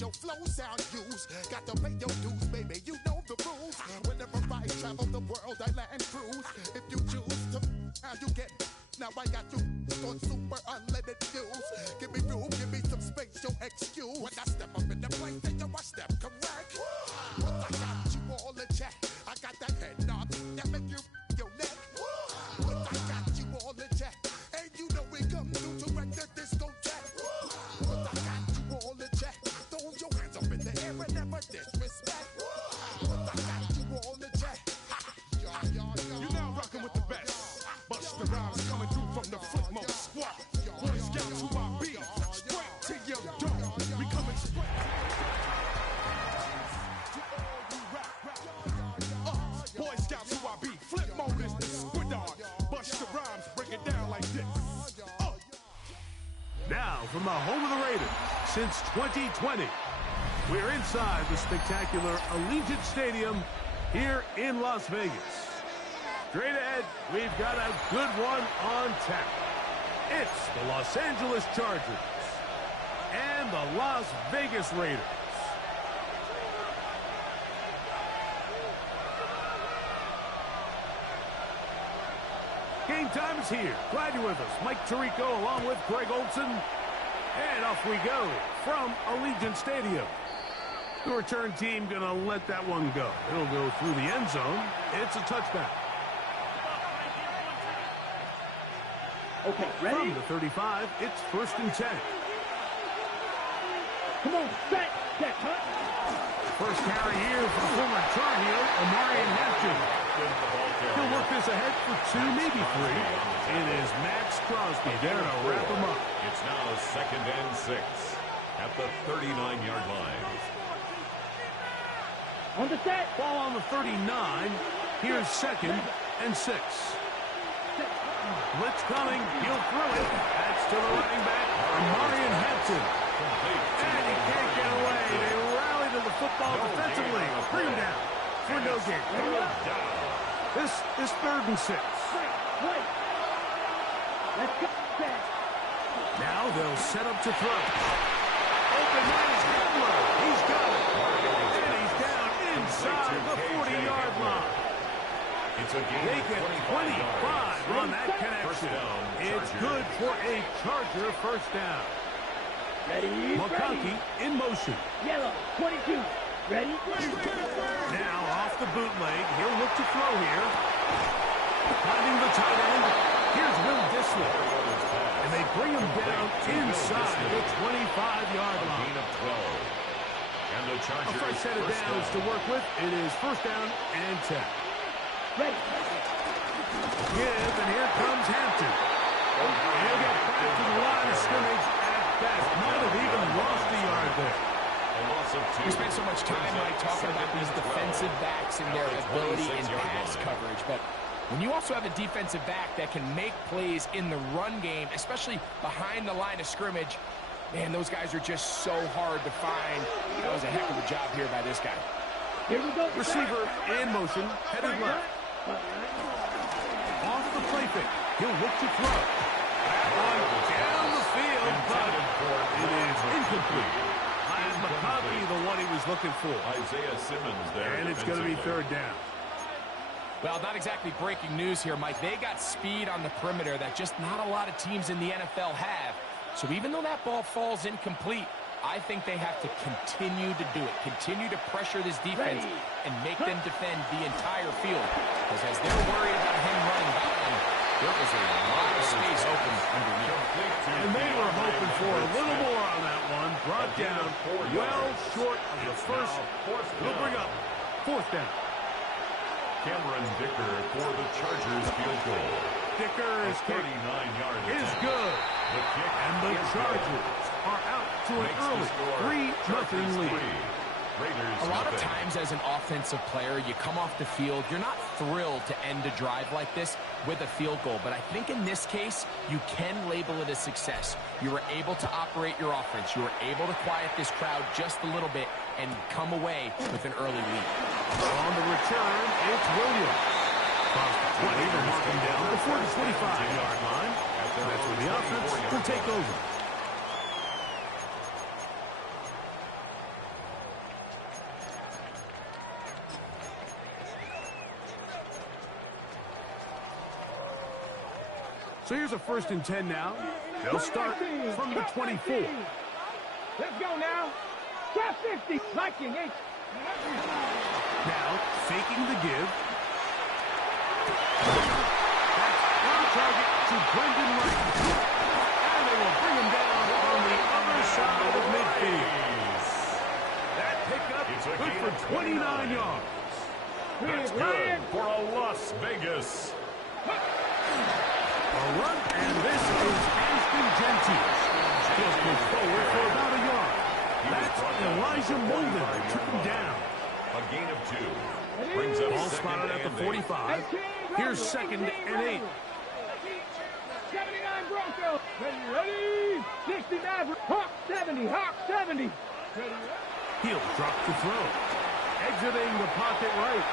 your flow sound used. Got to pay your dues, baby, you know the rules. Whenever I travel the world, I land cruise. If you choose to, how you get. Now I got you on super unlimited views. Give me room, give me some space, your excuse. When I step up in the place, then you I step correct. But I got you all in check. I got that head knob that make you your neck. But I got you all in check. And you know we come through to wreck the discotheque. But I got you all in check. Throw your hands up in the air and never disrespect. But I got you all in check. You're now rocking with the best. Busta Rhymes coming through from the footmost squad. Boy Scouts who I be, straight to your door. We coming straight to all you rap. Boy Scouts who I be, flip mode is the squid dog. Busta Rhymes break it down like this. Now from the home of the Raiders since 2020, we're inside the spectacular Allegiant Stadium here in Las Vegas. Straight ahead, we've got a good one on tap. It's the Los Angeles Chargers and the Las Vegas Raiders. Game time is here. Glad you're with us. Mike Tirico along with Greg Olson. And off we go from Allegiant Stadium. The return team going to let that one go. It'll go through the end zone. It's a touchback. Okay, ready? From the 35, it's 1st and 10. Come on, set, huh? First carry here for the former Tar Heel, Omarion Hampton. He'll work this ahead for 2, maybe 3. It is Max Crosby there to wrap him up. It's now 2nd and 6 at the 39-yard line. On the set. Ball on the 39. Here's 2nd and 6. Blitz coming. He'll throw it. That's to the running back, Omarion Hampton. And he can't get away. They rally to the football defensively. Bring down for no gain. This is 3rd and 6. Wait. Let's go. Set. Now they'll set up to throw. Open man is Hitler. He's got it. And he's down inside the 40-yard line. They get 25 on that connection. It's good for a Charger first down. Ready? McConkey in motion. Yellow, 22. Ready? Now off the bootleg. He'll look to throw here. Finding the tight end. Here's Will Dissler. And they bring him down inside the 25-yard line. A fresh set of downs to work with. It is 1st down and 10. Ready. Give, and here comes Hampton. He'll get back to the line of scrimmage at best. Might have even lost a yard there. We spent so much time, Mike, talking about these defensive backs and their ability in pass coverage, but when you also have a defensive back that can make plays in the run game, especially behind the line of scrimmage, man, those guys are just so hard to find. That was a heck of a job here by this guy. Here we go. Receiver in motion, headed left. Off the play fake. He'll look to throw. That one down the field, but it is incomplete. Miles McConkey, the one he was looking for. Isaiah Simmons there. And it's going to be 3rd down. Well, not exactly breaking news here, Mike. They got speed on the perimeter that just not a lot of teams in the NFL have. So even though that ball falls incomplete, I think they have to continue to do it. Continue to pressure this defense and make them defend the entire field. Because as they're worried about him running by them, there is a lot of space open underneath. And they were hoping for a little more on that one. Brought down well short of the first. We'll bring up 4th down. Cameron Dicker for the Chargers field goal. Dicker's kick is good. And the Chargers are out to an early 3-0 lead. A lot of times as an offensive player, you come off the field, you're not thrilled to end a drive like this with a field goal. But I think in this case, you can label it a success. You were able to operate your offense. You were able to quiet this crowd just a little bit and come away with an early lead. On the return, it's Williams. Across the 20, they're marking down before the 25-yard line. That's where the offense will take over. So here's a 1st and 10 now. They'll start from the 24. Let's go now. Top 50. Viking 8. Now, faking the give. That's on target to Brendan Wright. And they will bring him down on the other side of midfield. That pickup good for 29 yards. That's good for a Las Vegas. A run, and this is Ashton Gentile. Just goes forward for about a yard. That's Elijah Molden to took him down. A gain of 2. Brings up Ball second spotted at the and 45. Here's 2nd and 8. 79 Broncos. Ready? 69. Hawk 70. Hawk 70. He'll drop the throw. Exiting the pocket right.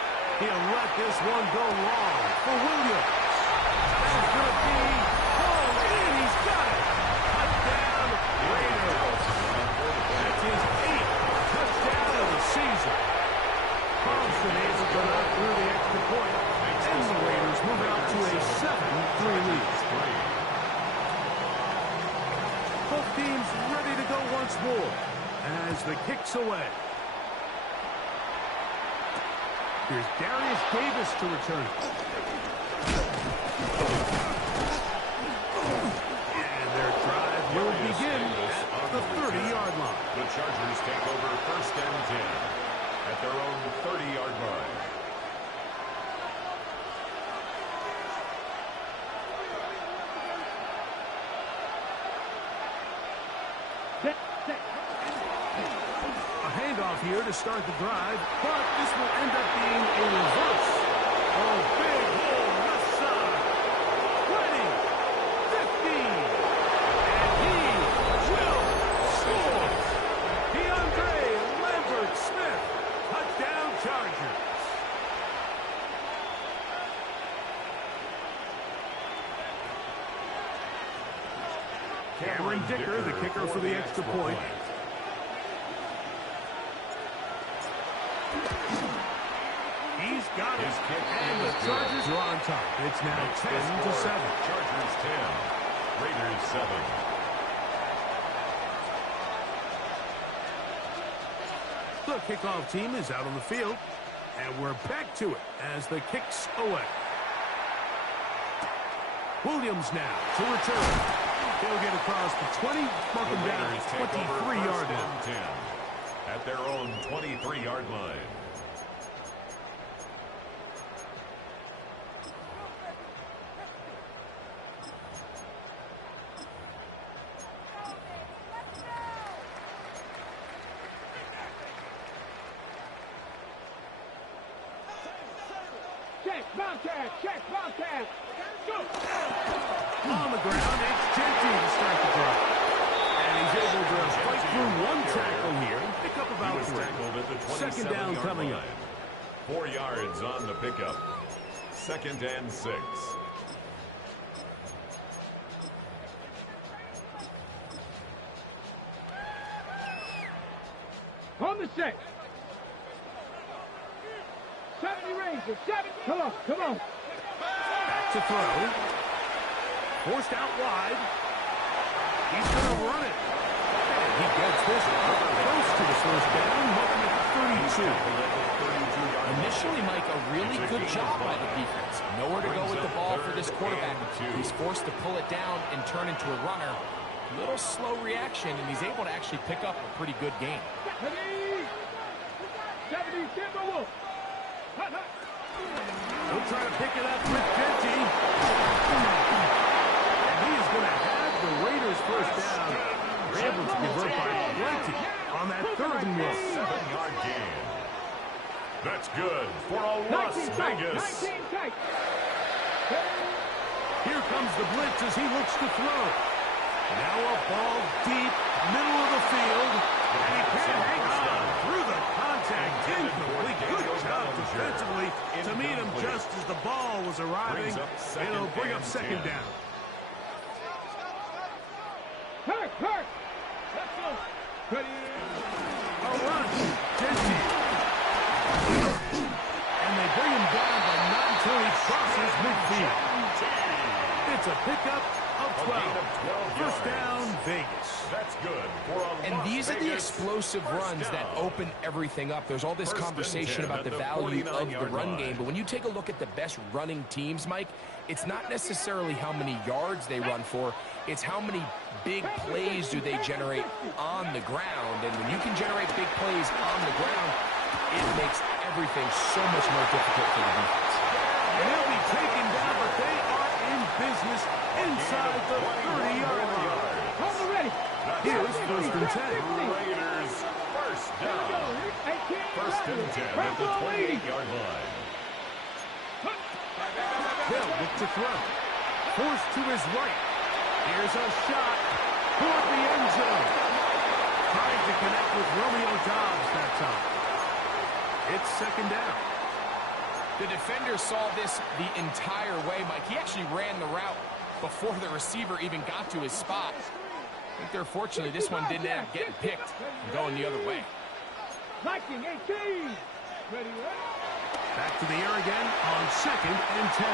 He'll let this one go long for Williams. That's going to be hauled in. He's got it. Touchdown, Raiders. That's his 8th touchdown of the season. Carlson able to knock through the extra point. And the Raiders move out to a 7-3 lead. Both teams ready to go once more as the kick's away. Here's Darius Davis to return. And their drive will begin at the 30-yard line. The Chargers take over 1st and 10 at their own 30-yard line. A handoff here to start the drive, but this will end up being a reverse. Oh, big hole left side. 20, 15, and he will score. DeAndre Lambert-Smith, touchdown Chargers. Cameron Dicker, the kicker for the extra point. He's got it. And the Chargers are on top. It's now 10-7. Chargers 10. Raiders 7. The kickoff team is out on the field. And we're back to it as the kick's away. Williams now to return. He'll get across the 20, mark him down at 23-yard line. 10 at their own 23-yard line. Check, Bobcat. Go. On the ground, it's Gentile to start the drive. And he's able to fight through one tackle here and pick up about 3. Second down coming up. 4 yards on the pickup. 2nd and 6. On the 6. 70 Rangers. 7. Come on. Back to throw. Forced out wide. He's going to run it. And he gets this close to the first down, marking it 32. Initially, Mike, a really good job by the defense. Nowhere to go with the ball for this quarterback. He's forced to pull it down and turn into a runner. A little slow reaction, and he's able to actually pick up a pretty good game. 70 Timberwolves. He'll try to pick it up with Gentile. And he's going to have the Raiders first down. They're able to convert by plenty on that 3rd and 1. 7-yard gain. That's good for a Las Vegas. Here comes the blitz as he looks to throw. Now a ball deep, middle of the field. And he can't hang on through the contact. Incomplete. Good job defensively to meet him just as the ball was arriving. It'll bring up 2nd down. Hurt. Let's go. Ready. A run. Gentile. And they bring him down, but not until he crosses midfield. It's It's a pickup of 12. First down, Vegas. That's good for a And Las these are the Vegas explosive runs that open everything up. There's all this First and conversation 10 about the at the value of the 49-yard run line. game, but when you take a look at the best running teams, Mike, it's not necessarily how many yards they run for, it's how many big plays do they generate on the ground. And when you can generate big plays on the ground, it makes everything so much more difficult for the defense. And he'll be taken down, but they are in business inside the 30-yard line. Hold the ready. Here's first and 10. Raiders first down. First and 10 at the 28-yard line. Hill look to throw. Forced to his right. Here's a shot toward the end zone. Trying to connect with Romeo Doubs that time. It's second down. The defender saw this the entire way, Mike. He actually ran the route before the receiver even got to his spot. I think they're fortunately this one didn't end up getting picked and going the other way. Liking 18. Ready, Back to the air again on second and 10.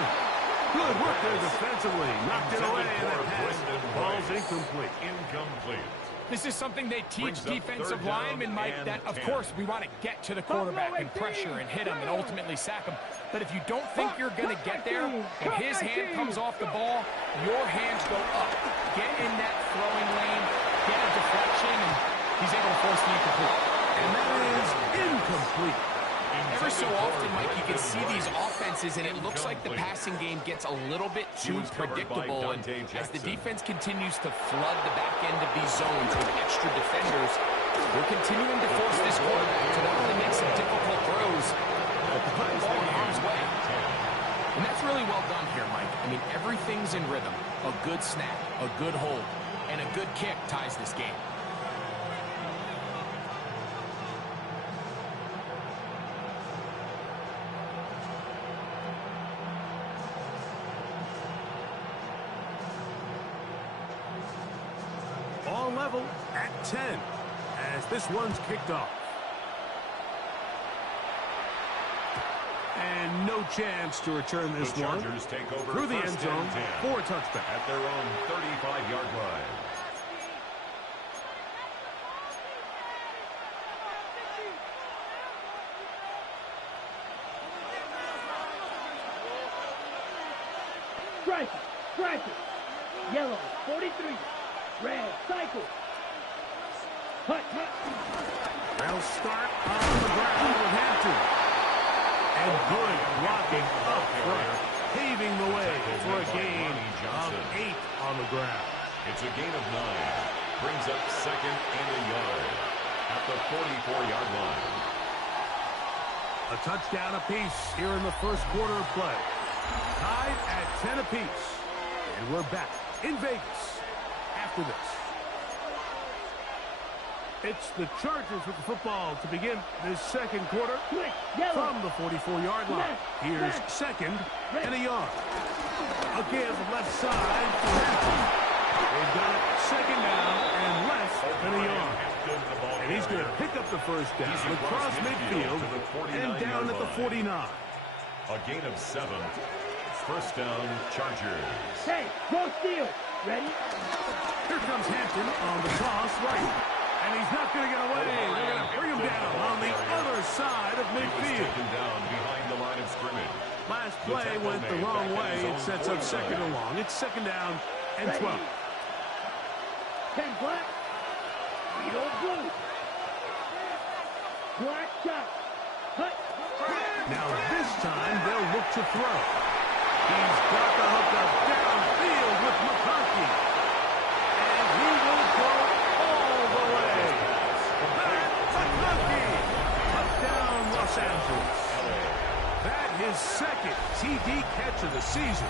Good work there defensively. Knocked it away, and the pass ball's incomplete. Incomplete. This is something they teach Brings up defensive third down linemen, Mike, and that, of 10. course, we want to get to the quarterback and pressure and hit him and ultimately sack him. But if you don't think you're going to get there, when his hand comes off the ball, your hands go up. Get in that throwing lane, get a deflection, and he's able to force the incomplete. And that is incomplete. Every so often, Mike, you can see these offenses, and it looks like the passing game gets a little bit too predictable. And as the defense continues to flood the back end of these zones with extra defenders, we're continuing to force this quarterback to not only make some difficult throws, but to put the ball in harm's way. And that's really well done here, Mike. I mean, everything's in rhythm. A good snap, a good hold, and a good kick ties this game. All level at 10 as this one's kicked off. And no chance to return this The one Chargers take over through the first end zone and 10 for a touchback. at their own 35-yard line. Strike it. Strike it. Yellow, 43. Red, cycle. Hut, hut. They'll start on the ground with Hampton. And good blocking up front, paving the way for a gain of 8 on the ground. It's a gain of 9. Brings up second and a yard at the 44-yard line. A touchdown apiece here in the first quarter of play. Tied at 10 apiece. And we're back in Vegas after this. It's the Chargers with the football to begin this second quarter from the 44-yard line. Here's second and a yard. A give left side for Hampton. They've got it second down and less than a yard. And he's going to pick up the first down across midfield and down at the 49. A gain of 7. First down, Chargers. Hey, go steal. Ready? Here comes Hampton on the toss right. And he's not going to get away. They're going to bring him down on the other side of midfield. Taken down behind the line of scrimmage. Last play went the wrong way. It sets up second and long. It's second down and 12. 10 black. We don't blue. Black shot. Hut. Now this time they'll look to throw. He's got the hook up downfield with McConkey. And he will go all the way. McConkey. Touchdown, Los Angeles. That his second TD catch of the season.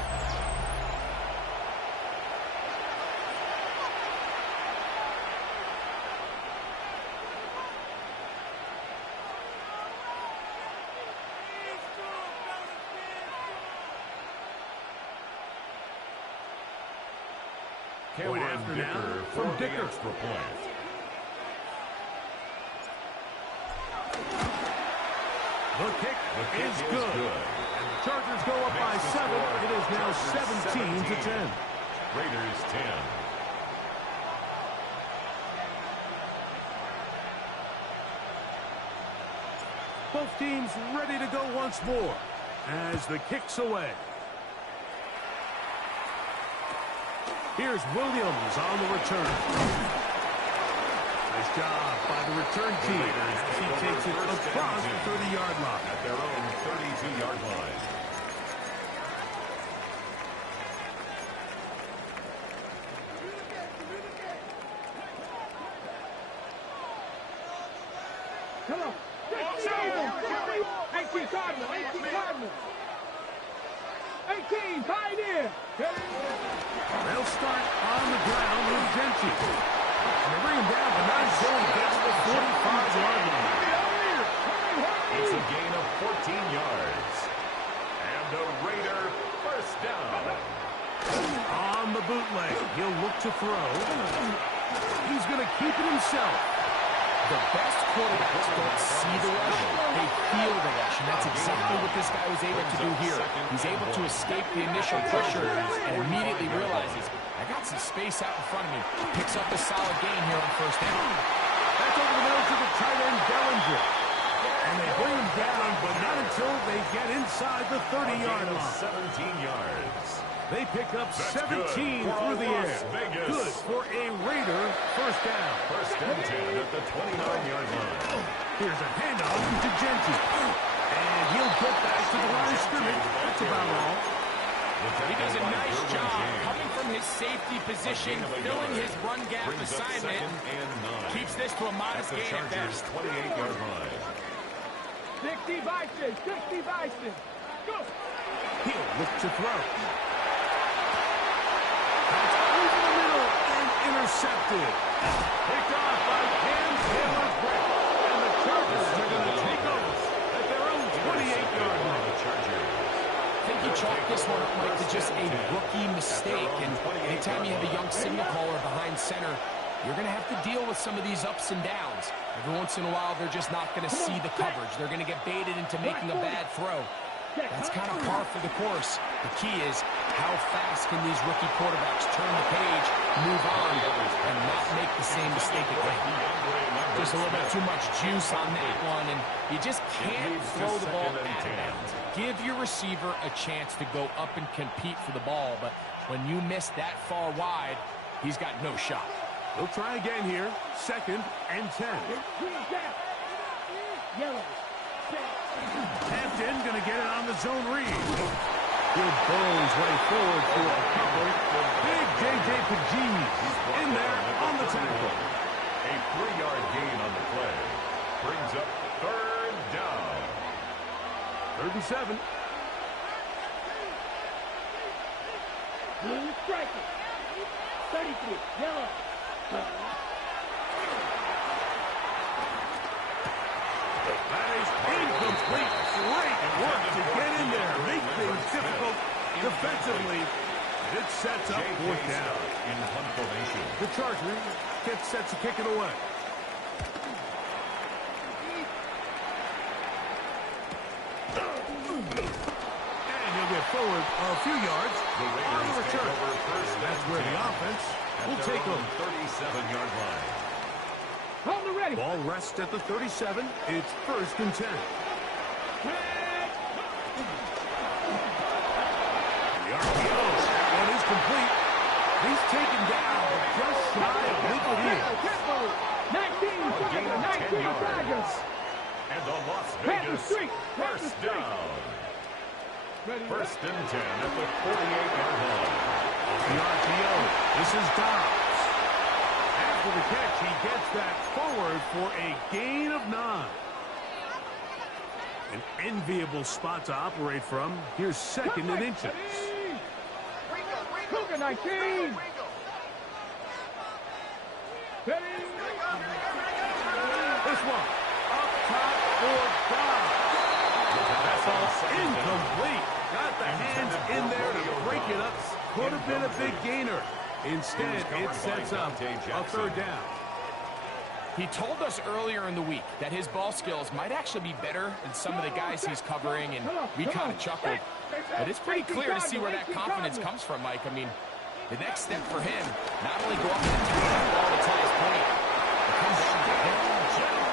Cameron after Dicker now for from the Dicker. extra point. The kick is good. And the Chargers go up by 7. It is now 17 to 10. Raiders 10. Both teams ready to go once more as the kick's away. Here's Williams on the return. Nice job by the return team as he takes it across the 30-yard line. At their own 32-yard line. Come on. 18 Cardinal. 18 Cardinal. 18, Pioneer. They'll start on the ground with Genty. And they bring him down, but not until he gets the 45-yard line. It's a gain of 14 yards. And the Raider first down. On the bootleg, he'll look to throw. He's going to keep it himself. The best quarterbacks don't see the rush, they feel the rush, and that's exactly what this guy was able to do here. He's able to escape the initial pressure and immediately realizes, I got some space out in front of me. Picks up a solid gain here on first down. That's over the middle to the tight end, Bellinger. And they bring him down, but not until they get inside the 30-yard line. 17 yards. They pick up 17 through the air. Good for a Raider first down. First and 10 at the 29-yard line. Here's a handoff to Genty. And he'll get back to the line of scrimmage. That's about all. He does a nice job coming from his safety position, filling his run gap assignment. Keeps this to a modest gain at best. 28-yard line. 60 Bison. 60 Bison. Go. He'll look to throw. That's over the middle and intercepted. Picked off by Cam Taylor-Britt. And the Chargers are going to take over at their own 28-yard line. I think you chalk this one up, Mike, to just a rookie mistake. And anytime you have a young signal caller behind center, you're going to have to deal with some of these ups and downs. Every once in a while, they're just not going to see the coverage. They're going to get baited into making a bad throw. That's kind of par for the course. The key is how fast can these rookie quarterbacks turn the page, move on, and not make the same mistake again. Just a little bit too much juice on that one, and you just can't throw the ball out of bounds. Give your receiver a chance to go up and compete for the ball, but when you miss that far wide, he's got no shot. They'll try again here. 2nd and 10. Yellow. Hampton going to get it on the zone read. He'll burrow his way forward for a couple. Big J.J. Pagini in there on the tackle. A 3-yard gain on the play. Brings up third down. 3rd and 7. Blue striker. 33. Yellow. That is incomplete. Great work to get in there. Make things difficult defensively. And it sets up 4th down. In punt formation. The Chargers get set to kick it away. And he'll get forward a few yards on the return. That's where the offense will take over. 37-yard line. Hold the ready. Ball rests at the 37. It's 1st and 10. The RPO. One is complete. He's taken down just shy of midfield. 19 Tigers. And the Las Vegas first down. First and 10 at the 48-yard line. The RPO. This is Dobbs. After the catch, he gets that forward for a gain of 9. An enviable spot to operate from. Here's 2nd and inches. Cougar 19. This one up top for Dobbs. That's all incomplete. Got the hands in there to break it up. Could have been a big gainer. Instead, it sets up a 3rd down. He told us earlier in the week that his ball skills might actually be better than some of the guys he's covering, and we kind of chuckled. But it's pretty clear to see where that confidence comes from, Mike. I mean, The next step for him, not only go up and attack that ball at its highest point, but come down.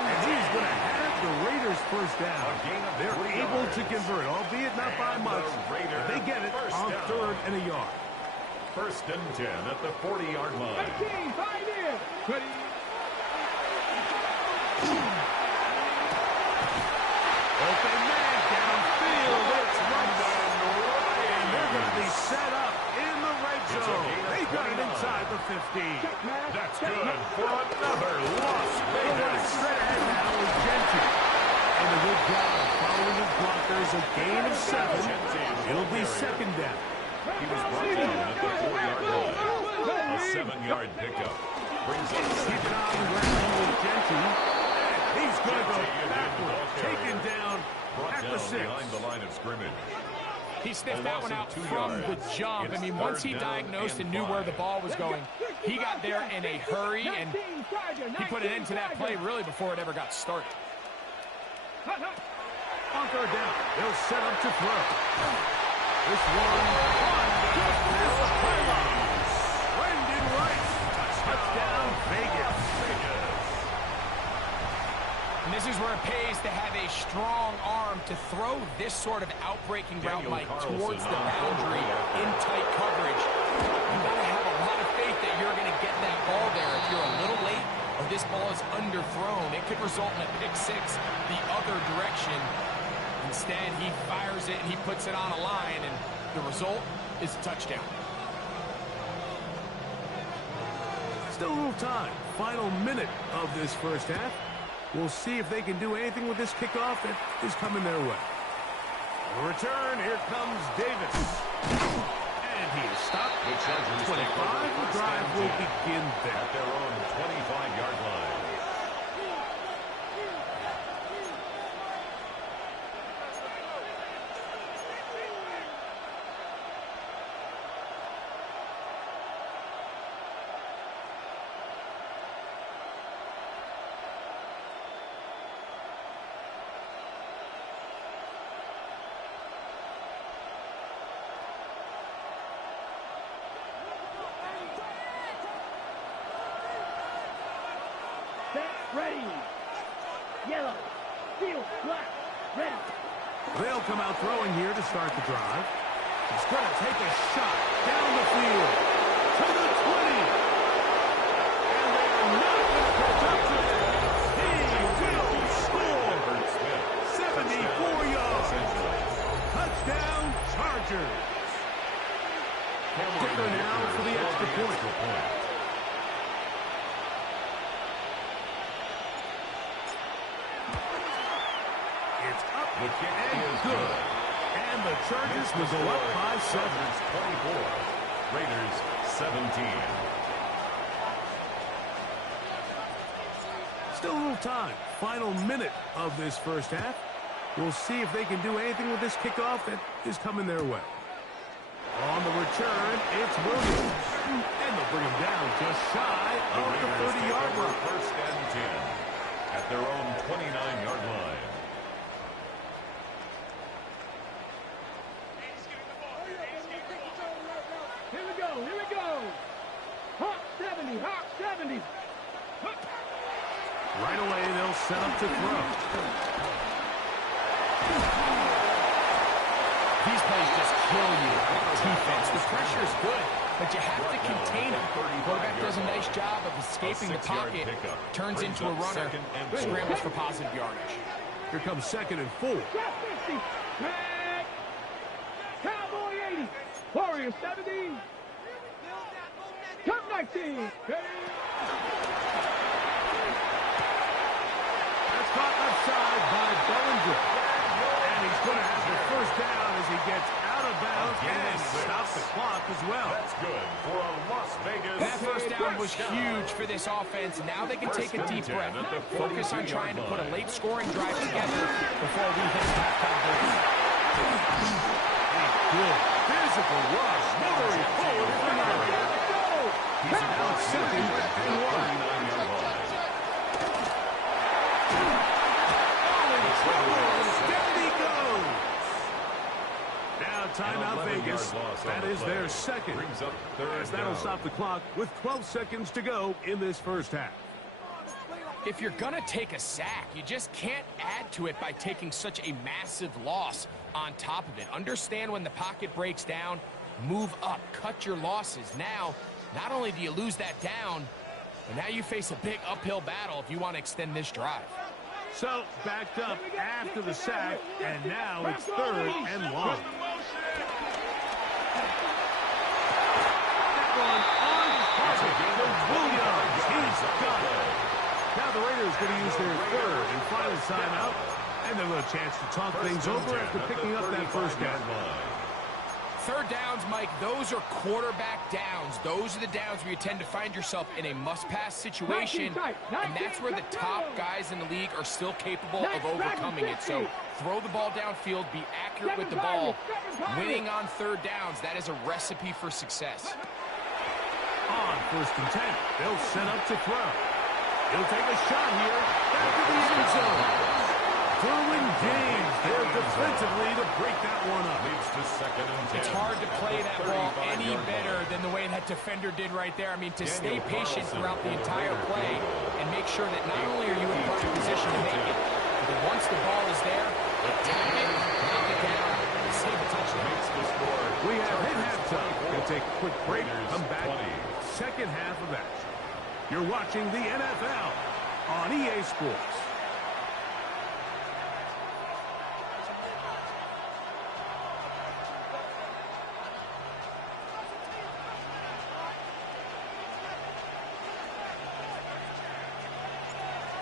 And he's going to have the Raiders first down. They're able to convert, albeit not by much. They get it on 3rd and a yard. 1st and 10 at the 40-yard line. 18, find in. Ready. Open man downfield. It's right. And they're going to be set up in the red zone. They got it inside the 15. That's good for another Las Vegas. Straight ahead now with Gentry. And a good job following the blockers. A gain of 7. It'll be 2nd down. He was brought down at the 4-yard line. A 7-yard pickup. Brings up Keep it on the ground with Gentry. He's going to go backward. Taken down at the 6. Behind the line of scrimmage. He sniffed that one out from the jump. I mean, once he diagnosed and knew where the ball was going, he got there in a hurry, and he put an end to that play really before it ever got started. On 3rd down, they'll set up to throw. This one, Brendan Rice, touchdown Vegas. And this is where it pays to have a strong arm to throw this sort of outbreaking route, Mike, towards the boundary in tight coverage. You've got to have a lot of faith that you're going to get that ball there. If you're a little late or this ball is underthrown, it could result in a pick 6 the other direction. Instead, he fires it and he puts it on a line, and the result is a touchdown. Still a little time. Final minute of this first half. We'll see if they can do anything with this kickoff that is coming their way. Return, here comes Davis. And he is stopped at 25. The drive will begin there. At their own 25-yard line. Ready. Yellow. Field. Black. Ready. They'll come out throwing here to start the drive. He's going to take a shot down the field to the 20. And they are not going to catch up to him. He will score. 74 yards. Touchdown Chargers. Kicker now for the extra point. The kick is good. And the Chargers will go up by 7. 24. Raiders 17. Still a little time. Final minute of this first half. We'll see if they can do anything with this kickoff that is coming their way. On the return, it's Williams. And they'll bring him down just shy of the 30-yard line. 1st and 10 at their own 29-yard line. Here we go. Hawk 70, Hawk 70. Right away, they'll set up to throw. These plays just kill you on defense. The pressure is good, but you have to contain it. Quarterback does a nice job of escaping the pocket, turns into a runner, scrambles for positive yardage. Here comes 2nd and 4. Cowboy 80. Warrior 70. Cup 19. That's caught left side by Bellinger. And he's going to have the first down as he gets out of bounds and stops the clock as well. That's good for a Las Vegas. That first down was huge for this offense. Now they can take a deep breath. Focus on trying to put a late scoring drive together before we hit halftime break. Good physical rush. Motoring forward for Murray. He's now 2nd and 1. Down he goes. Now timeout Vegas. Vegas. That is their second. As that'll stop the clock with 12 seconds to go in this first half. If you're going to take a sack, you just can't add to it by taking such a massive loss on top of it. Understand when the pocket breaks down, move up, cut your losses. Now, not only do you lose that down, but now you face a big uphill battle if you want to extend this drive. So, backed up after the sack, and now it's 3rd and long. That one on target for Williams. He's got it. Now the Raiders going to use their 3rd and final timeout, and they'll have a chance to talk things over after picking up that first down. 3rd downs, Mike, those are quarterback downs. Those are the downs where you tend to find yourself in a must-pass situation, and that's where the top guys in the league are still capable of overcoming it. So throw the ball downfield, be accurate with the ball. Winning on 3rd downs, that is a recipe for success. On 1st and 10, they'll set up to throw. He'll take a shot here back to the end zone. Derwin James there defensively to break that one up. Leads to 2nd and 10. It's hard to play that ball any better than the way that defender did right there. I mean, to stay patient throughout the entire play and make sure that not only are you in prime position to make it, but that once the ball is there, tap it, knock it down, and save a touchdown. We have hit halftime. We'll take a quick break. Come back. Second half of action. You're watching the NFL on EA Sports.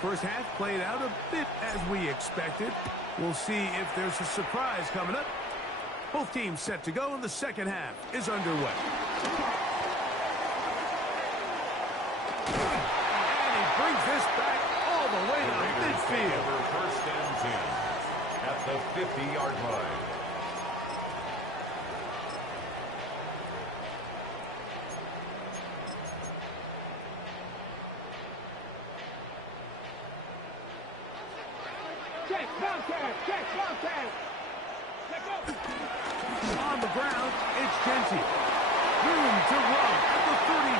First half played out a bit as we expected. We'll see if there's a surprise coming up. Both teams set to go, and the second half is underway. And he brings this back all the way to midfield. 1st and 10 at the 50-yard line. On the ground, it's Genty. Room to run at the 35.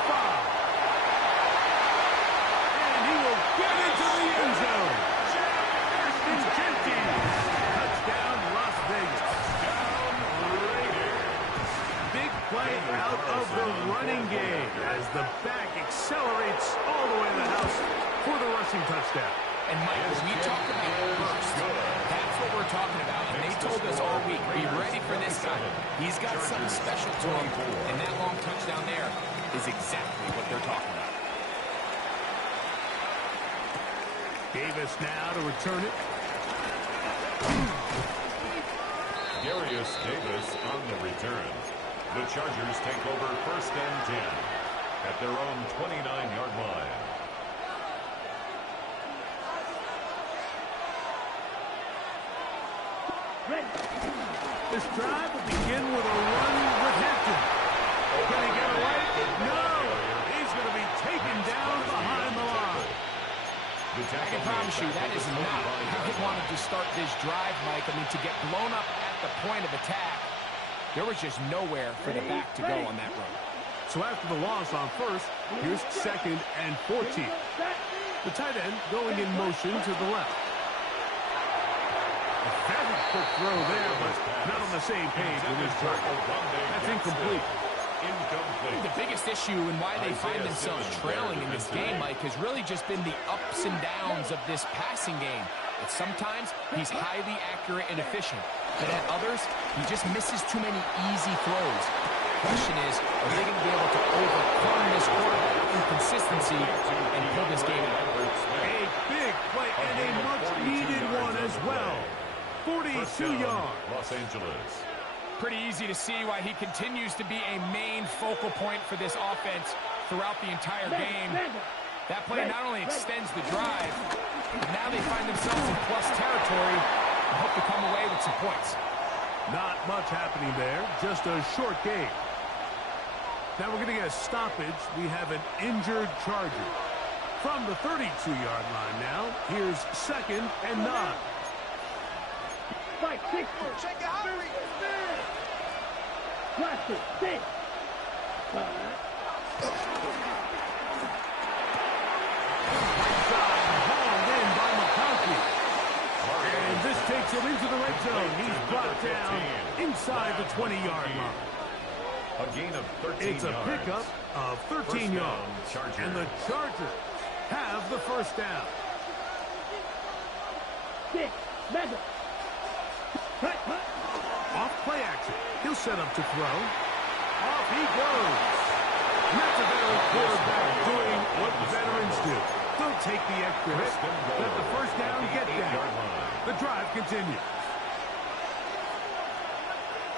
And he will get into the end zone. Ashton Genty. Touchdown, Las Vegas. Touchdown, Raiders. Big play out of the running game as the back accelerates all the way to the house for the rushing touchdown. And, Mike, when we talk about burst, that's what we're talking about. And they told us all week, be ready for this guy. He's got something special to him, and that long touchdown there is exactly what they're talking about. Davis now to return it. Darius Davis on the return. The Chargers take over 1st and 10 at their own 29-yard line. This drive will begin with a run with Hampton. Can he get away? No! He's going to be taken down behind the line. I can promise you that is not how he wanted to start this drive, Mike. I mean, to get blown up at the point of attack, there was just nowhere for the back to go on that run. So after the loss on 1st, here's 2nd and 14. The tight end going in motion to the left. Very quick throw there, but not on the same page with his target. That's incomplete. The biggest issue and why they find themselves trailing in this game, Mike, has really just been the ups and downs of this passing game. And sometimes he's highly accurate and efficient, but at others, he just misses too many easy throws. The question is, are they going to be able to overcome this quarterback inconsistency and pull this game out? A big play and a much-needed one as well. 42 yards. Los Angeles. Pretty easy to see why he continues to be a main focal point for this offense throughout the entire game. That play not only extends the drive, but now they find themselves in plus territory and hope to come away with some points. Not much happening there, just a short game. Now we're going to get a stoppage. We have an injured Charger. From the 32-yard line now, here's 2nd and 9. Cluster, 6. 5. Hauled in by McConkey. And this takes him into the red zone. He's brought down inside the 20-yard line. A gain of 13 It's a yards. pickup of 13 yards. Chargers. And the Chargers have the first down. 6. Mega. Cut. Off play action. He'll set up to throw. Off he goes. And that's a veteran quarterback doing what veterans do. Don't take the extra hit. Let the first down get down. The drive continues.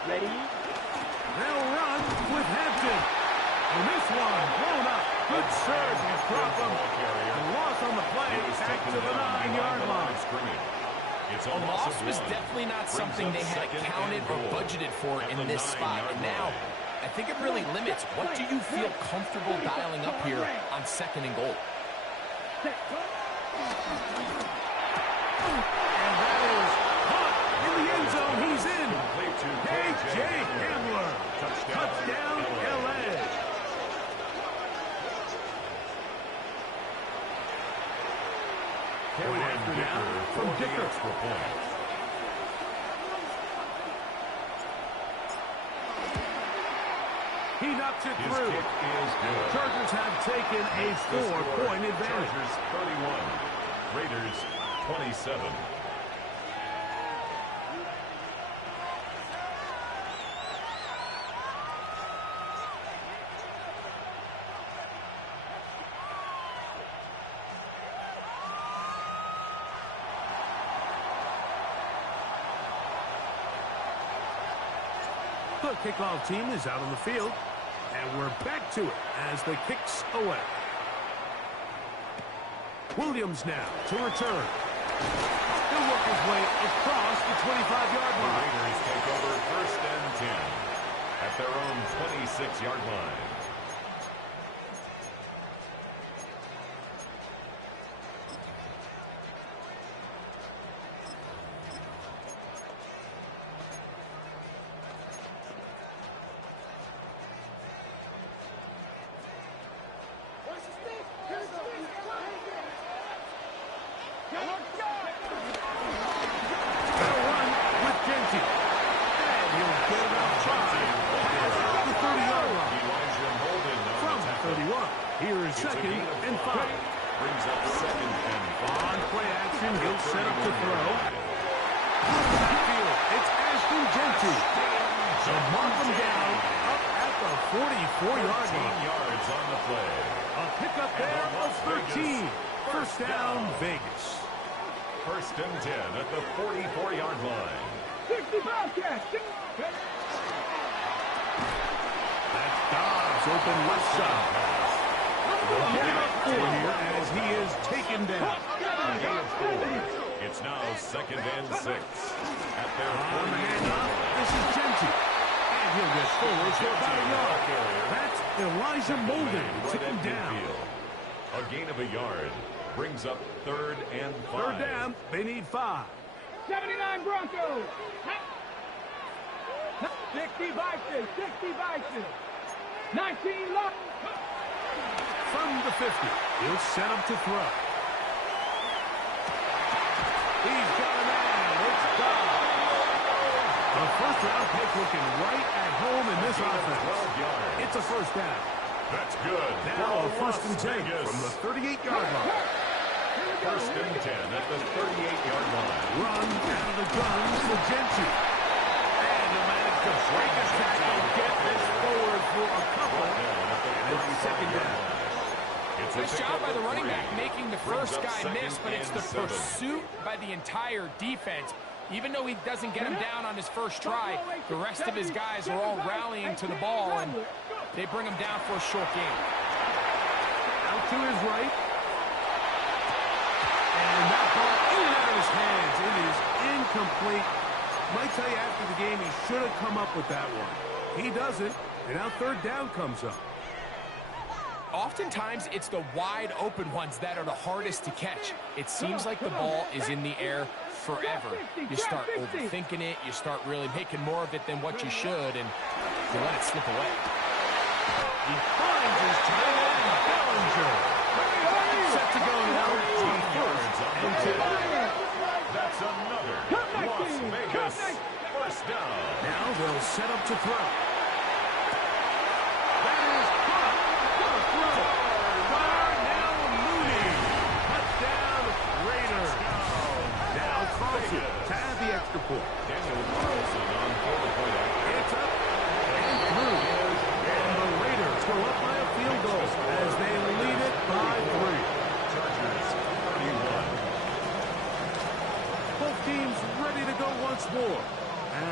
Ready? They'll run with Hampton. And this one blown up. Good surge and drop him. The loss on the play back to the 9-yard line. A loss was definitely not something they had accounted or budgeted for in this spot. And now, I think it really limits what do you feel comfortable dialing up here on 2nd and goal. And that is caught in the end zone. He's in. K.J. Hamler. Touchdown, L.A. Carry after now from Dicker. He knocks it through. Chargers have taken a 4-point advantage. Chargers 31, Raiders 27. The kickoff team is out on the field, and we're back to it as the kick's away. Williams now to return. He'll work his way across the 25-yard The line. Raiders take over 1st and 10 at their own 26-yard line. They'll run with Genty. And he'll get it out past the 30-yard line. Elijah Molden on From the the tackle. 31, here is It's a 2nd gain of and 5. Brings up 2nd and 5. On play action, he'll set up to throw. Backfield, it's Ashton Genty. So mark him down up at the 44-yard 14 line. yards on the play. A pickup there of 13. First down, Vegas. 1st and 10 at the 44-yard line. 60 Bobcats. That's Dobbs open left side. Get it up for here as he is taken down. It's now 2nd and 6 at their On the 48 handoff, this is Genty. And he'll get forward for about a yard. That's Elijah Molden taken down. A gain of a yard brings up 3rd and 5. Third down, they need 5. 79 Broncos. 60 Vikings. 60 Vikings. 19 Lions. From the 50, he'll set up to throw. He's got a man. It's Dobbs. The first round pick looking right at home in this offense. 12 yards. It's a first down. That's good. Now a For 1st and 10 Vegas. from the 38-yard line. 1st and 10 at the 38-yard line. Run out of the guns for Genty. And he'll manage to break a tackle, get this forward for a couple. And it's 2nd down. Nice job by the running back making the first guy miss, but it's the pursuit by the entire defense. Even though he doesn't get him down on his first try, the rest of his guys are all rallying to the ball, and they bring him down for a short game. Out to his right. And that ball in and out of his hands. It is incomplete. Might tell you after the game he should have come up with that one. He doesn't, and now 3rd down comes up. oftentimes it's the wide open ones that are the hardest to catch. It seems like the ball is in the air forever. You start overthinking it, you start really making more of it than what you should, and you let it slip away. He finds his tight end, Bellinger. Set to go now. That's another Las Vegas first down. Now they'll set up to throw. That is caught. Darnell Mooney. Touchdown Raiders. Now Carlson to add the extra point. Daniel Carlson on for the point after. It's up and through. And the Raiders go up by a field goal as they lead it by 3. Chargers 31. Both teams ready to go once more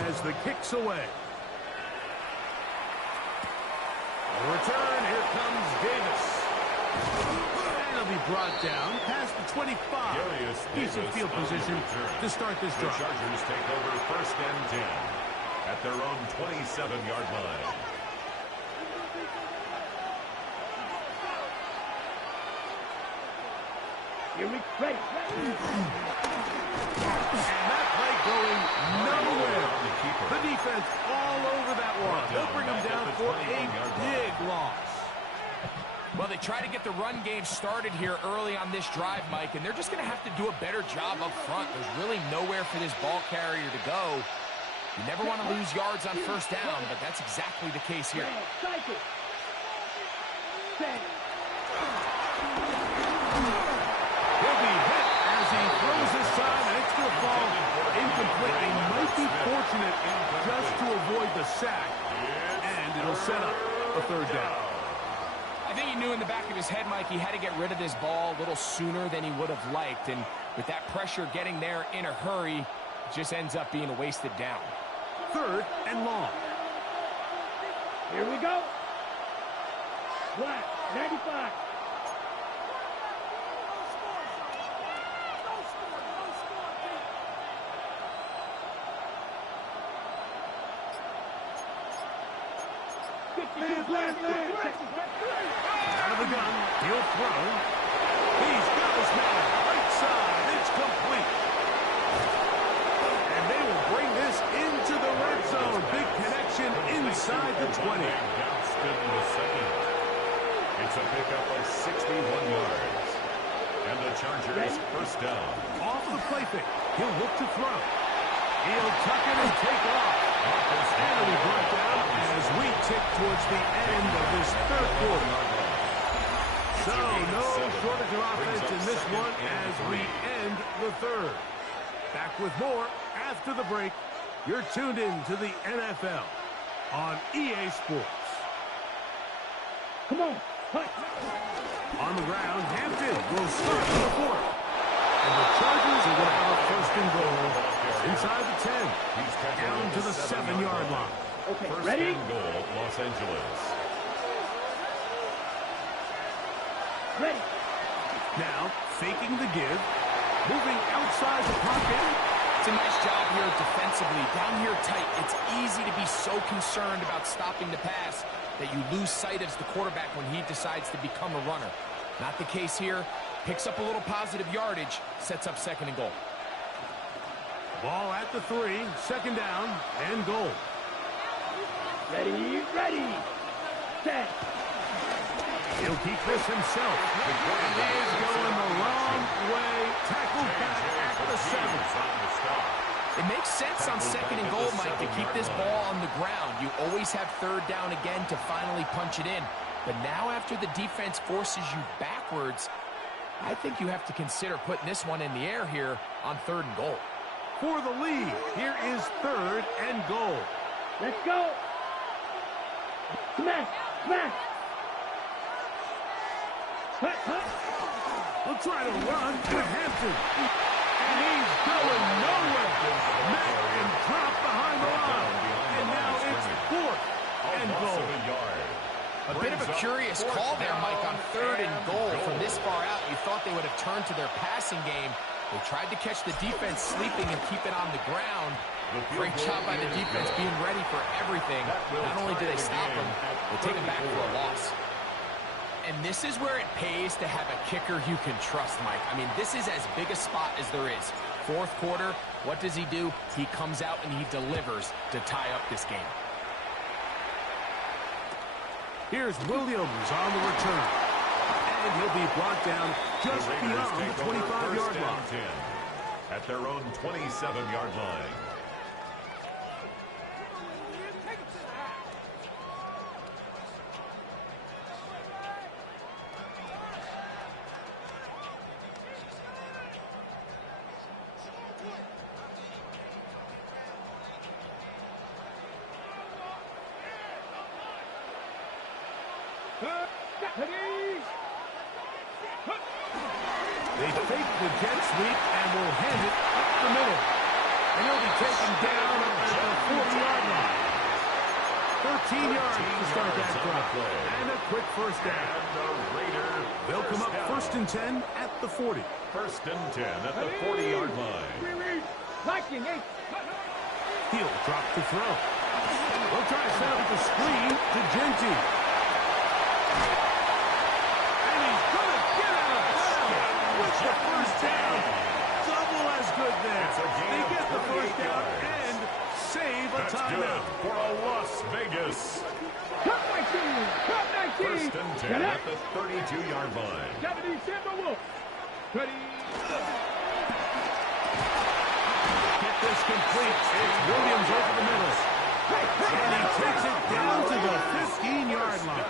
as the kick's away. A return, here comes Davis. And he'll be brought down past the 25. Darius Decent Davis field on the position return. to start this The drive. Chargers take over first and 10 at their own 27-yard line. Here we ready. And that play going nowhere. The defense all over that one. They'll bring him down for a big loss. Well, they try to get the run game started here early on this drive, Mike, and they're just going to have to do a better job up front. There's really nowhere for this ball carrier to go. You never want to lose yards on first down, but that's exactly the case here. Cycle. Set. He'll be hit as he throws this time, and it's going to fall incomplete. They might be fortunate just to avoid the sack, and it'll set up a third down. I think he knew in the back of his head, Mike, he had to get rid of this ball a little sooner than he would have liked, and with that pressure getting there in a hurry, it just ends up being a wasted down. Third and long. Here we go. Black, 95. Out of the gun, he'll throw. He's got his man right side. It's complete. And they will bring this into the red zone. Big connection inside the 20. Stood in the second. It's a pickup of 61 yards. And the Chargers first down. Off the play fake. He'll look to throw. He'll tuck it and take off. And he'll be brought down as we tick towards the end of this third quarter. So, no shortage of offense in this one as we end the third. Back with more after the break. You're tuned in to the NFL on EA Sports. Come on. Hut. On the ground, Hampton will start the fourth. And the Chargers are going to have a first and goal inside the 10. Down to the 7-yard line. Okay, First ready? and goal, Los Angeles. Ready. Now, faking the give. Moving outside the pocket. It's a nice job here defensively. Down here tight, it's easy to be so concerned about stopping the pass that you lose sight of the quarterback when he decides to become a runner. Not the case here. Picks up a little positive yardage, sets up second and goal. Ball at the 3, second down, and goal. Ready, ready. Set. He'll keep this himself. And he is going the wrong way. Tackled back at the 7. It makes sense on second and goal, Mike, to keep this ball on the ground. You always have third down again to finally punch it in. But now after the defense forces you backwards, I think you have to consider putting this one in the air here on third and goal. For the lead, here is third and goal. Let's go. Smash, smash. Hut, hut. We'll try to run with Hampton. And he's going nowhere. Met and dropped behind the line. And now it's fourth and goal. A bit of a curious call there, Mike, on third and goal. From this far out, you thought they would have turned to their passing game. They tried to catch the defense sleeping and keep it on the ground. Great job by the defense being ready for everything. Not only do they stop them, they take them back for a loss. And this is where it pays to have a kicker you can trust, Mike. I mean, this is as big a spot as there is. Fourth quarter, what does he do? He comes out and he delivers to tie up this game. Here's Williams on the return. And he'll be brought down just beyond the 25-yard line. At their own 27-yard line. They fake the jet sweep and will hand it up the middle. And he'll be taken down at the 40-yard line. 13 yards to start that drive. And a quick first down. They'll come up first and 10 at the 40. First and 10 at the 40-yard line. He'll drop to throw. They'll try to set up the screen to Genty. And he's going to get out of bounds with the first down. Double as good there. They get the first down and save a timeout. For a Las Vegas. Cut 19! Cut 19! First and 10 at the 32-yard line. 70 Timberwolves. Ready. Get this complete. It's Williams over the middle. And he takes it down to the 15-yard line.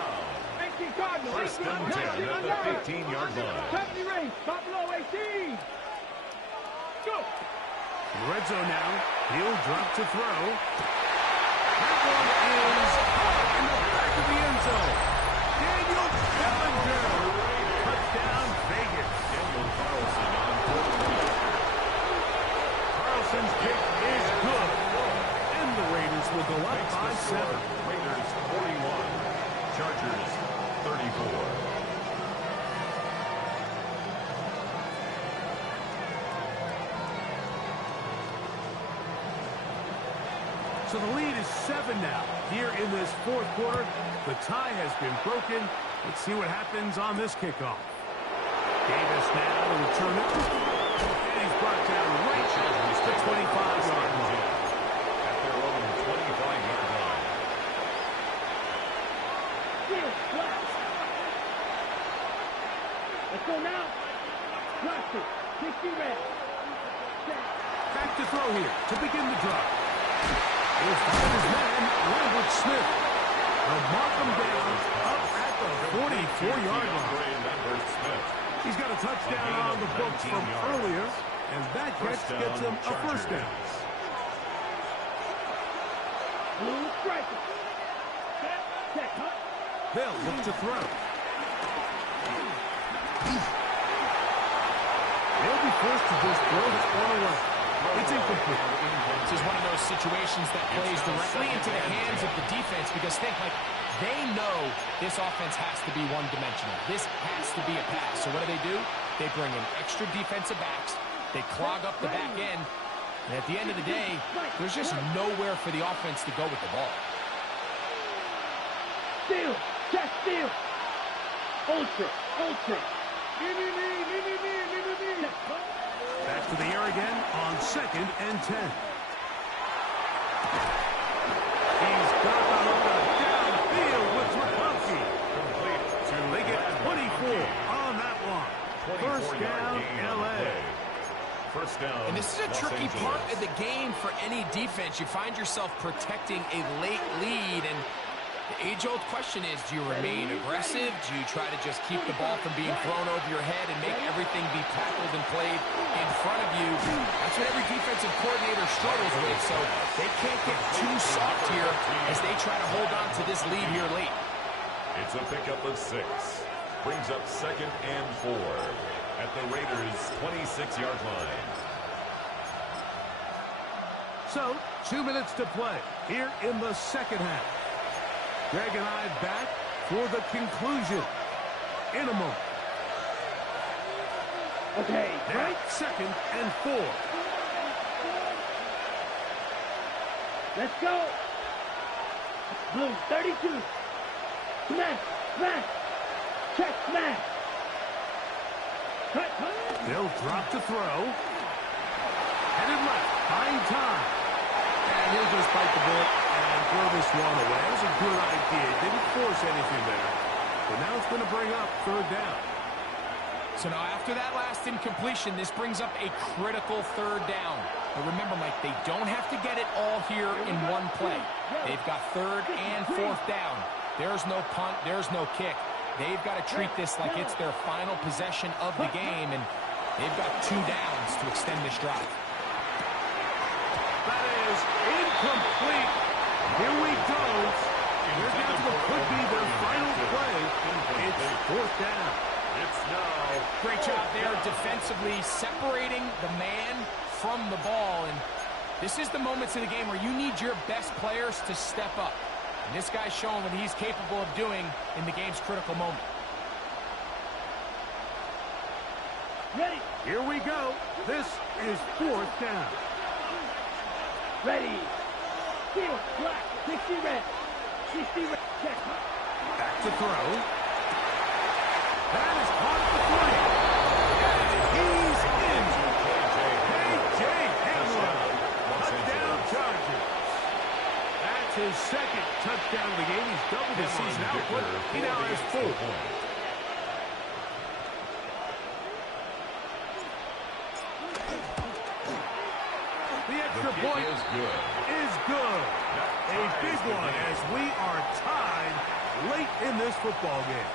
18 Cardinals. First and 10 at the 15-yard line. 70 Rays. Buffalo 18. Go. In the red zone now. He'll drop to throw. That one is in the back of the end zone. Daniel Bellinger. Touchdown, Vegas. Daniel Carlson on fourth. Carlson's kick is good. And the Raiders will go up by 7. Raiders 41. Chargers 34. So the lead is 7 now. Here in this fourth quarter, the tie has been broken. Let's see what happens on this kickoff. Davis now to return it. And he's brought down right at the 25-yard line. At their own 25-yard line. Let's go now. Blast it. 60 red. Back to throw here to begin the drive. He'll find his man, Lambert Smith. He'll mark him down up at the 44-yard line. He's got a touchdown on the books from earlier, and that catch gets him a first down. Blue striker. They'll look to throw. They'll be forced to just throw this one away. It's incomplete. This is one of those situations that plays directly into the hands of the defense because think, like, they know this offense has to be one-dimensional. This has to be a pass. So what do? They bring in extra defensive backs. They clog up the back end. And at the end of the day, there's just nowhere for the offense to go with the ball. Steal. Check steal. Ultra. Ultra. Back to the air again on 2nd and 10. He's got the runner downfield with Rapopki. They get 24 on that one. First down, L.A. First down. And this is a tricky part of the game for any defense. You find yourself protecting a late lead, and the age-old question is, do you remain aggressive? Do you try to just keep the ball from being thrown over your head and make everything be tackled and played in front of you? That's what every defensive coordinator struggles with, so they can't get too soft here as they try to hold on to this lead here late. It's a pickup of 6. Brings up 2nd and 4 at the Raiders' 26-yard line. So, 2 minutes to play here in the second half. Greg and I back for the conclusion in a moment. Okay, Now, right? 2nd and 4. Let's go. Blue 32. Smash. Smash. Check smash. Cut. They'll drop to throw. Headed left. Buying time. And he'll just bite the bullet and throw this one away. That was a good idea. Didn't force anything there. But now it's going to bring up third down. So now after that last incompletion, this brings up a critical third down. But remember, Mike, they don't have to get it all here in one play. They've got third and fourth down. There's no punt. There's no kick. They've got to treat this like it's their final possession of the game, and they've got 2 downs to extend this drive. That is incomplete. Here we go. Here's down to what could be their final play. It's fourth down. It's now. Great job there defensively separating the man from the ball. And this is the moments of the game where you need your best players to step up. And this guy's showing what he's capable of doing in the game's critical moment. Ready. Here we go. This is fourth down. Ready. Field black. 60 red. 60 red. Check. Back to throw. That is caught at the 40. And he's in. K.J. Hamler. Touchdown Chargers. That's his second touchdown of the game. He's doubled his season output. He now has 4. The extra point is good. A big one as we are tied late in this football game.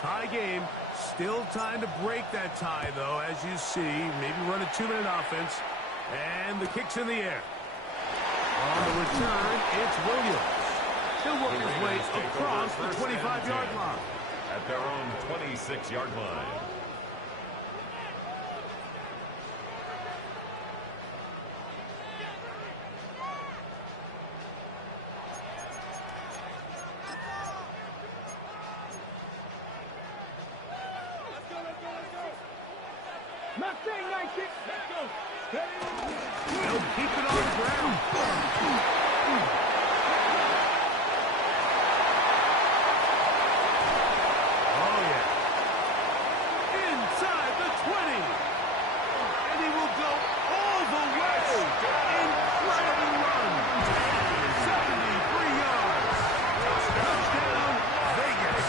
Tie game. Still time to break that tie, though, as you see. Maybe run a 2-minute offense. And the kick's in the air. On the return, it's Williams. He'll work his way across the 25-yard line. At their own 26-yard line. Mustang 19. Let's go. They'll keep it on the ground. Oh, yeah. Inside the 20. And he will go all the way. Incredible run. 73 yards. Touchdown, Vegas.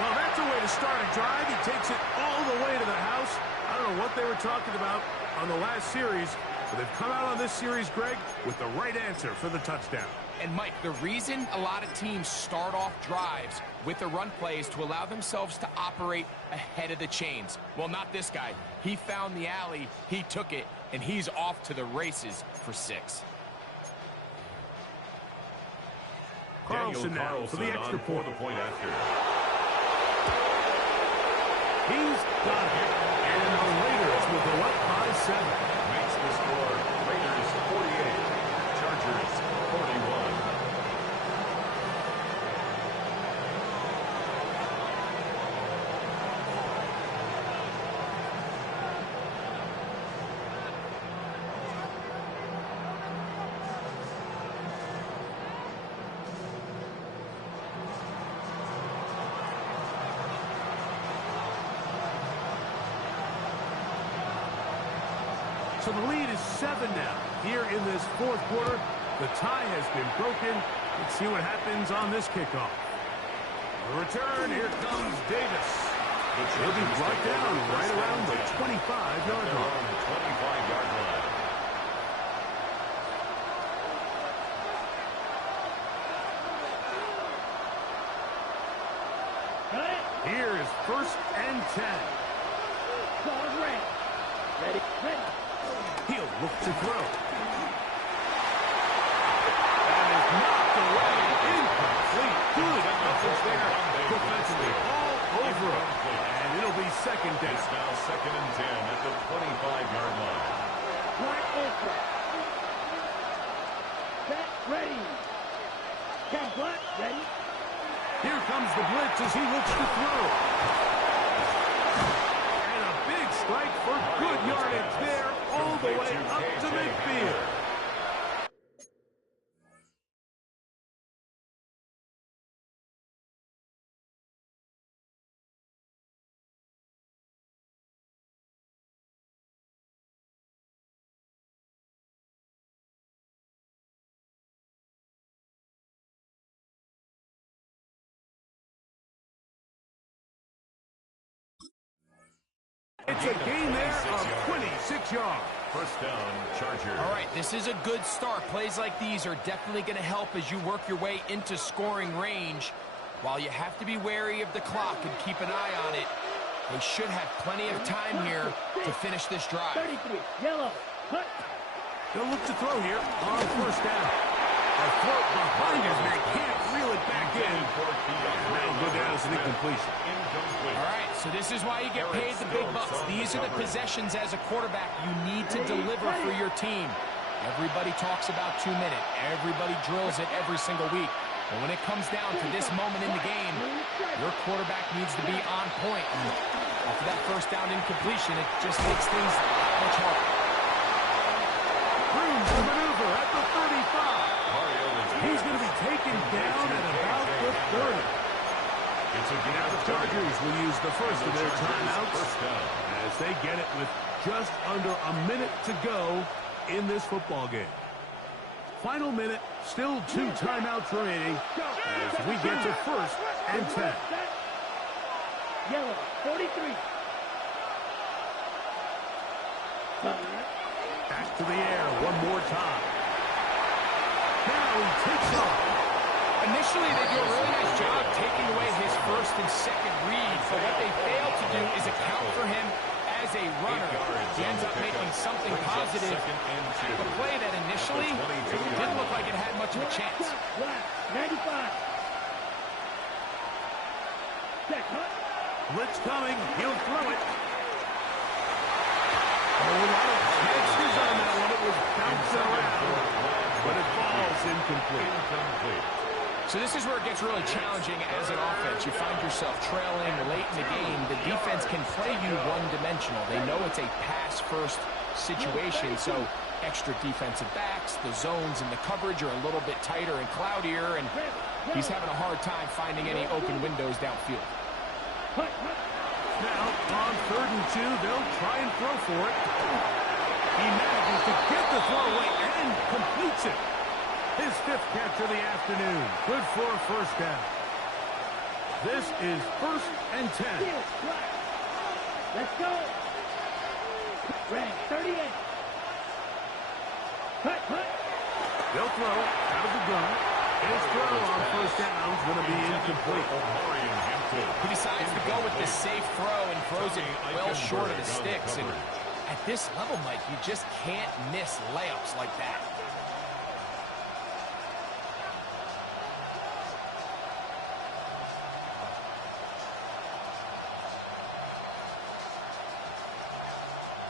Well, that's a way to start a drive. He takes it all the way to the house. I don't know what they were talking about on the last series, but they've come out on this series, Greg, with the right answer for the touchdown. And, Mike, the reason a lot of teams start off drives with the run play is to allow themselves to operate ahead of the chains. Well, not this guy. He found the alley, he took it, and he's off to the races for 6. Carlson now for the extra point. The point after. He's got it. And the Raiders will go up by 7. Makes the score Raiders 48, Chargers 41. So the lead is 7 now. Here in this fourth quarter, the tie has been broken. Let's see what happens on this kickoff. The return, here comes Davis. He'll be brought down right around the 25-yard line. 25-yard line. Here is 1st and 10. Ball ready. Ready. Ready. He'll look to throw. That is knocked away. Incomplete. Good coverage there. Defensively all over him. And it'll be 2nd down. It's now 2nd and 10 at the 25-yard line. Right over. Set. Ready. Cat black. Ready. Here comes the blitz as he looks to throw. And a strike for good yardage there, all the way up to midfield. It's a gain there of 26 yards. First down, Chargers. All right, this is a good start. Plays like these are definitely going to help as you work your way into scoring range. While you have to be wary of the clock and keep an eye on it, they should have plenty of time here to finish this drive. 33, yellow, hut. They'll look to throw here on first down. A throw behind him, and he can't reel it back in. That'll go down as an incompletion. All right, so this is why you get paid the big bucks. These are the possessions as a quarterback you need to deliver for your team. Everybody talks about 2 minute. Everybody drills it every single week. But when it comes down to this moment in the game, your quarterback needs to be on point. And after that first down incompletion, it just makes things much harder. Room to maneuver at the 35. He's going to be taken down at about the 30. Now the Chargers will use the first of their timeouts as they get it with just under a minute to go in this football game. Final minute, still 2 timeouts remaining as we get to first and 10. Yellow, 43. Back to the air one more time. Now he takes off. Initially, they do a really nice job taking away his first and second read, but what they fail to do is account for him as a runner. He ends up making something positive. A play that initially didn't look like it had much of a chance. 95. Check, hut. Blitz coming. He'll throw it. Oh, a lot of chances on that one. It was bouncing around, but it falls incomplete. So this is where it gets really challenging as an offense. You find yourself trailing late in the game. The defense can play you one-dimensional. They know it's a pass-first situation, so extra defensive backs, the zones and the coverage are a little bit tighter and cloudier, and he's having a hard time finding any open windows downfield. Now, on 3rd and 2, they'll try and throw for it. He manages to get the throw away and completes it. His 5th catch of the afternoon. Good for a first down. This is 1st and 10. Let's go. Red, 38. Hut, hut. They'll throw out of the gun. His throw on first down is going to be incomplete. He decides to go with this safe throw and throws it well short of the sticks. And at this level, Mike, you just can't miss layups like that.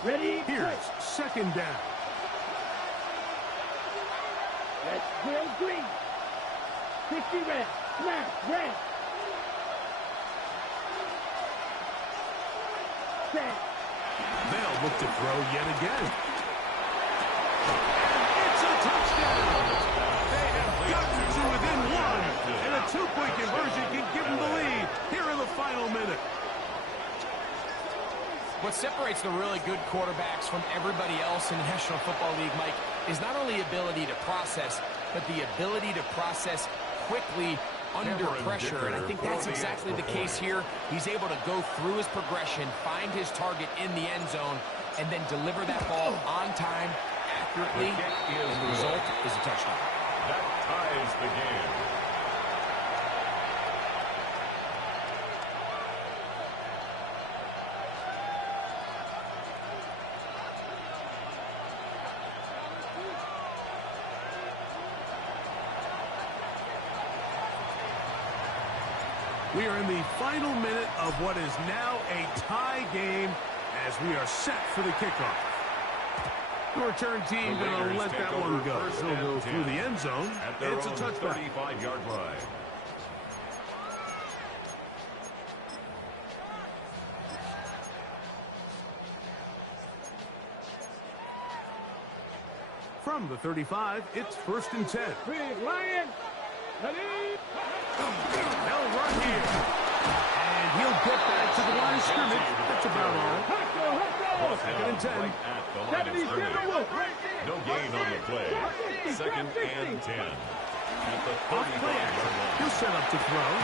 Ready? Here's 2nd down. Let's grill green. 60 red. Smash red. Set. They'll look to throw yet again. It's a touchdown. They have gotten to within 1, and a 2-point conversion can give them the lead here in the final minute. What separates the really good quarterbacks from everybody else in the National Football League, Mike, is not only ability to process, but the ability to process quickly under pressure. And I think that's exactly the case here. He's able to go through his progression, find his target in the end zone, and then deliver that ball on time, accurately, and the result is a touchdown. That ties the game. We are in the final minute of what is now a tie game as we are set for the kickoff. The return team going to let that one go. He'll go through the end zone. It's a touchback. 35-yard line. From the 35, it's 1st and 10. Big Lion. Ready? They'll run here. And he'll get back to the line of scrimmage. That's about all. Brought 2nd and 10. right at the line of scrimmage. No gain on the play. 2nd and 10. At the 35-yard line. He'll set up to throw.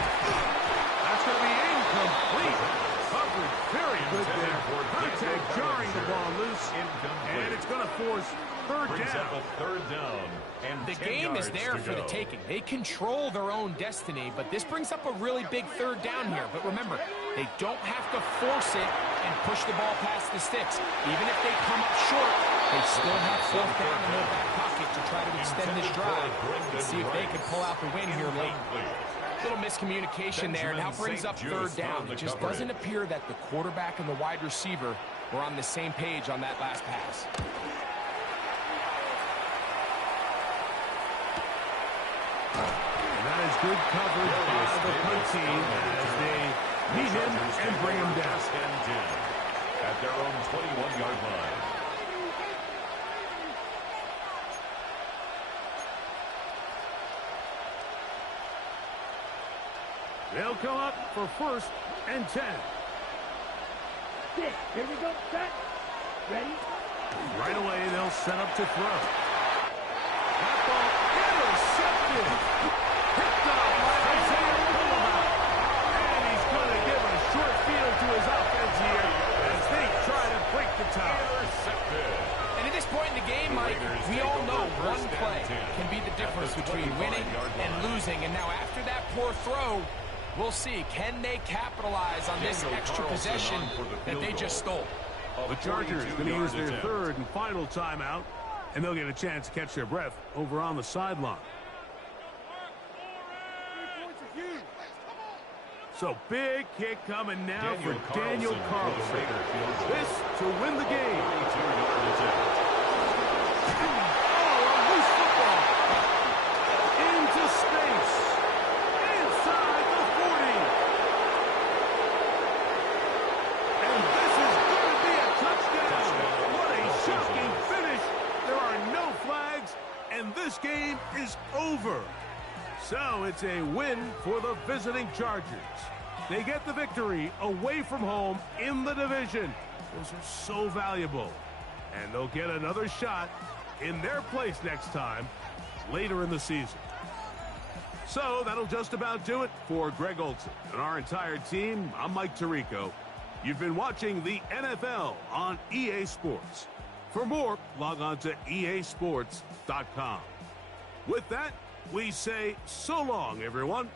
That's going to be incomplete. Coverage very good there. Contact jarring the ball loose. And it's going to force 3rd Brings down. up a 3rd down. And The 10 game is yards there to for the go. taking. They control their own destiny, but this brings up a really big 3rd down here. But remember, they don't have to force it and push the ball past the sticks. Even if they come up short, they still have 4th down in their back pocket to try to extend this drive and see if they can pull out the win here late. Little miscommunication there. Now brings up 3rd down. It just doesn't appear that the quarterback and the wide receiver were on the same page on that last pass. And that is good coverage by the punt team as they meet him and bring him down. 1st and 10 at their own 21-yard line. They'll come up for 1st and 10. Here we go. Set. Ready? Right away, they'll set up to throw. That ball intercepted. Picked up by Isaiah Coleman. And he's going to give a short field to his offense here as they try to break the tie. Intercepted. And at this point in the game, Mike, we all know one play can be the difference between winning and losing. And now after that poor throw, we'll see, can they capitalize on this extra possession that they just stole? The Chargers going to use their 3rd and final timeout, and they'll get a chance to catch their breath over on the sideline. So big kick coming now for Daniel Carlson. This to win the game. Oh, a loose football. Into space. Inside the 40. And this is going to be a touchdown. What a shocking finish. There are no flags, and this game is over. So it's a win for the visiting Chargers. They get the victory away from home in the division. Those are so valuable. And they'll get another shot in their place next time later in the season. So that'll just about do it for Greg Olsen and our entire team. I'm Mike Tirico. You've been watching the NFL on EA Sports. For more, log on to easports.com. With that, we say so long, everyone.